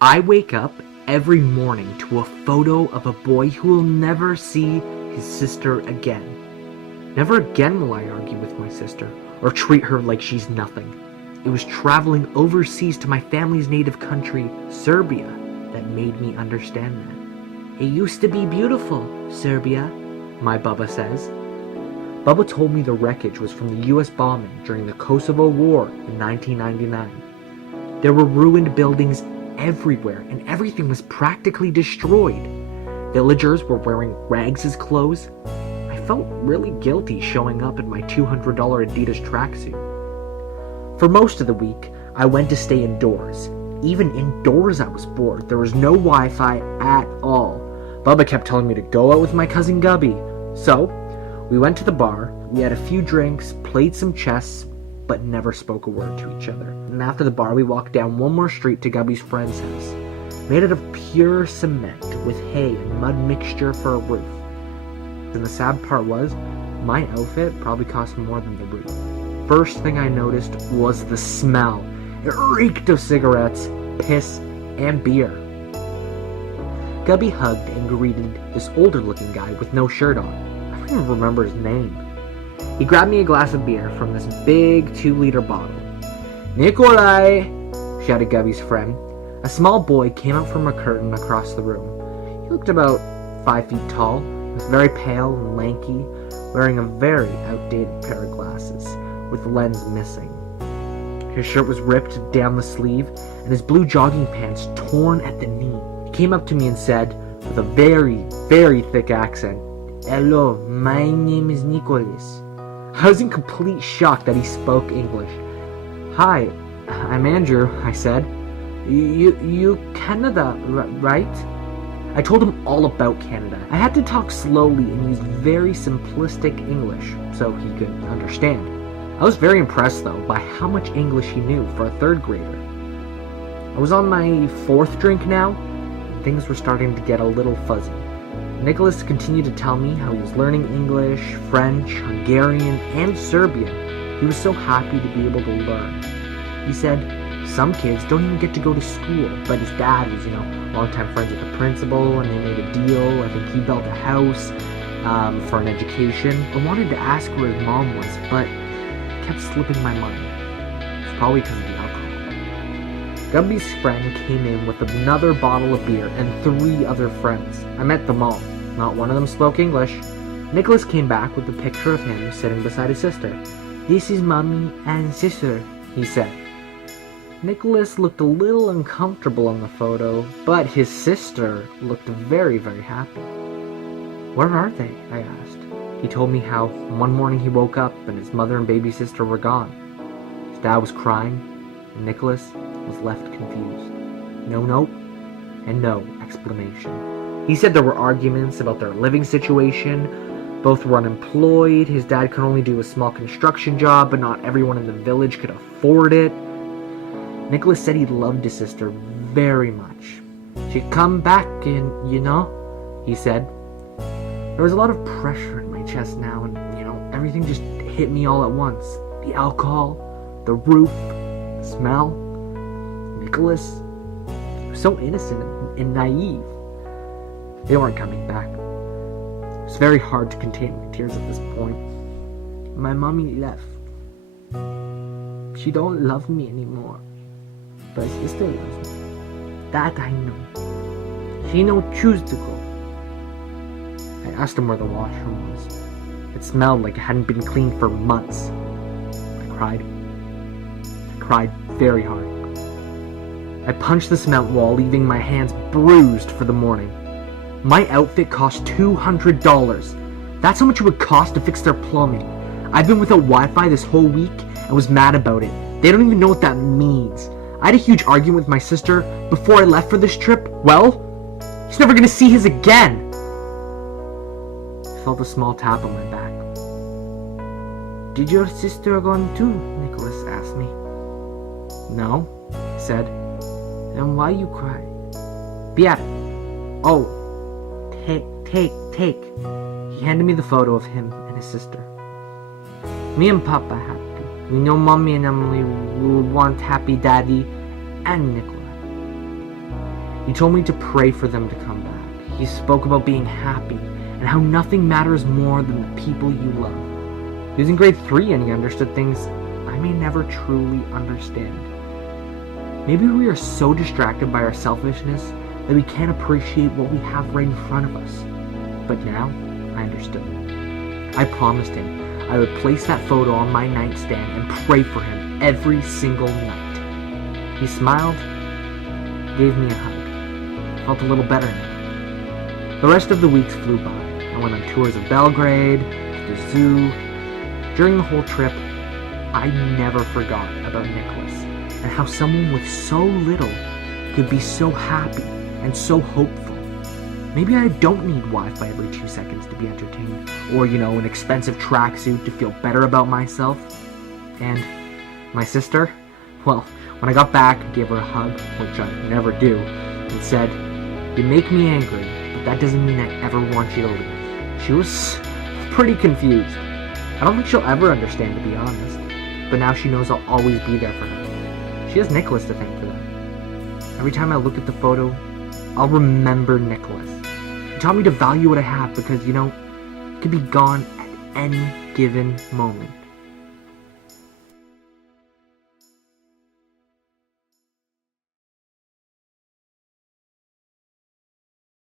I wake up every morning to a photo of a boy who will never see his sister again. Never again will I argue with my sister or treat her like she's nothing. It was traveling overseas to my family's native country, Serbia, that made me understand that. It used to be beautiful, Serbia, my Bubba says. Bubba told me the wreckage was from the US bombing during the Kosovo War in 1999. There were ruined buildings everywhere, and everything was practically destroyed. Villagers were wearing rags as clothes. I felt really guilty showing up in my $200 Adidas tracksuit. For most of the week, I went to stay indoors. Even indoors I was bored. There was no Wi-Fi at all. Bubba kept telling me to go out with my cousin Gubby. So, we went to the bar, we had a few drinks, played some chess, but never spoke a word to each other. And after the bar, we walked down one more street to Gubby's friend's house, made out of pure cement with hay and mud mixture for a roof. And the sad part was, my outfit probably cost more than the roof. First thing I noticed was the smell. It reeked of cigarettes, piss, and beer. Gubby hugged and greeted this older-looking guy with no shirt on. I don't even remember his name. He grabbed me a glass of beer from this big 2-liter bottle. "Nikolai!" shouted Gubby's friend. A small boy came out from a curtain across the room. He looked about 5 feet tall, was very pale and lanky, wearing a very outdated pair of glasses, with the lens missing. His shirt was ripped down the sleeve, and his blue jogging pants torn at the knee. He came up to me and said, with a very, very thick accent, "Hello, my name is Nicholas." I was in complete shock that he spoke English. "Hi, I'm Andrew," I said. You Canada, right?" I told him all about Canada. I had to talk slowly and use very simplistic English so he could understand. I was very impressed, though, by how much English he knew for a 3rd grader. I was on my 4th drink now, and things were starting to get a little fuzzy. Nicholas continued to tell me how he was learning English, French, Hungarian, and Serbian. He was so happy to be able to learn. He said some kids don't even get to go to school, but his dad was, longtime friends with the principal, and they made a deal. I think he built a house for an education. I wanted to ask where his mom was, but it kept slipping my mind. It's probably because of the alcohol. Gubby's friend came in with another bottle of beer and 3 other friends. I met them all. Not one of them spoke English. Nicholas came back with a picture of him sitting beside his sister. "This is mommy and sister," he said. Nicholas looked a little uncomfortable on the photo, but his sister looked very, very happy. "Where are they?" I asked. He told me how one morning he woke up and his mother and baby sister were gone. His dad was crying, and Nicholas was left confused. No note, and no explanation. He said there were arguments about their living situation. Both were unemployed. His dad could only do a small construction job, but not everyone in the village could afford it. Nicholas said he loved his sister very much. "She'd come back and, he said. There was a lot of pressure in my chest now, and, everything just hit me all at once. The alcohol, the roof, the smell. Nicholas, he was so innocent and naive. They weren't coming back. It was very hard to contain my tears at this point. My mommy left. She don't love me anymore. But sister loves me. That I know. She no choose to go." I asked him where the washroom was. It smelled like it hadn't been cleaned for months. I cried. I cried very hard. I punched the cement wall, leaving my hands bruised for the morning. My outfit cost $200. That's how much it would cost to fix their plumbing. I've been without Wi-Fi this whole week and was mad about it. They don't even know what that means. I had a huge argument with my sister before I left for this trip. Well, he's never gonna see his again. I felt a small tap on my back. "Did your sister gone too?" Nicholas asked me. "No," I said. "Then why you cry?" "Pierre. Oh, take. He handed me the photo of him and his sister. "Me and Papa happy. We know Mommy and Emily will want happy Daddy and Nikolai." He told me to pray for them to come back. He spoke about being happy and how nothing matters more than the people you love. He was in grade 3 and he understood things I may never truly understand. Maybe we are so distracted by our selfishness that we can't appreciate what we have right in front of us. But now, I understood. I promised him I would place that photo on my nightstand and pray for him every single night. He smiled, gave me a hug. Felt a little better now. The rest of the weeks flew by. I went on tours of Belgrade, to the zoo. During the whole trip, I never forgot about Nicholas and how someone with so little could be so happy and so hopeful. Maybe I don't need Wi-Fi every 2 seconds to be entertained, or, an expensive tracksuit to feel better about myself. And my sister, well, when I got back, I gave her a hug, which I never do, and said, "You make me angry, but that doesn't mean I ever want you to leave." She was pretty confused. I don't think she'll ever understand, to be honest, but now she knows I'll always be there for her. She has Nicholas to thank for that. Every time I look at the photo, I'll remember Nicholas. He taught me to value what I have because, it could be gone at any given moment.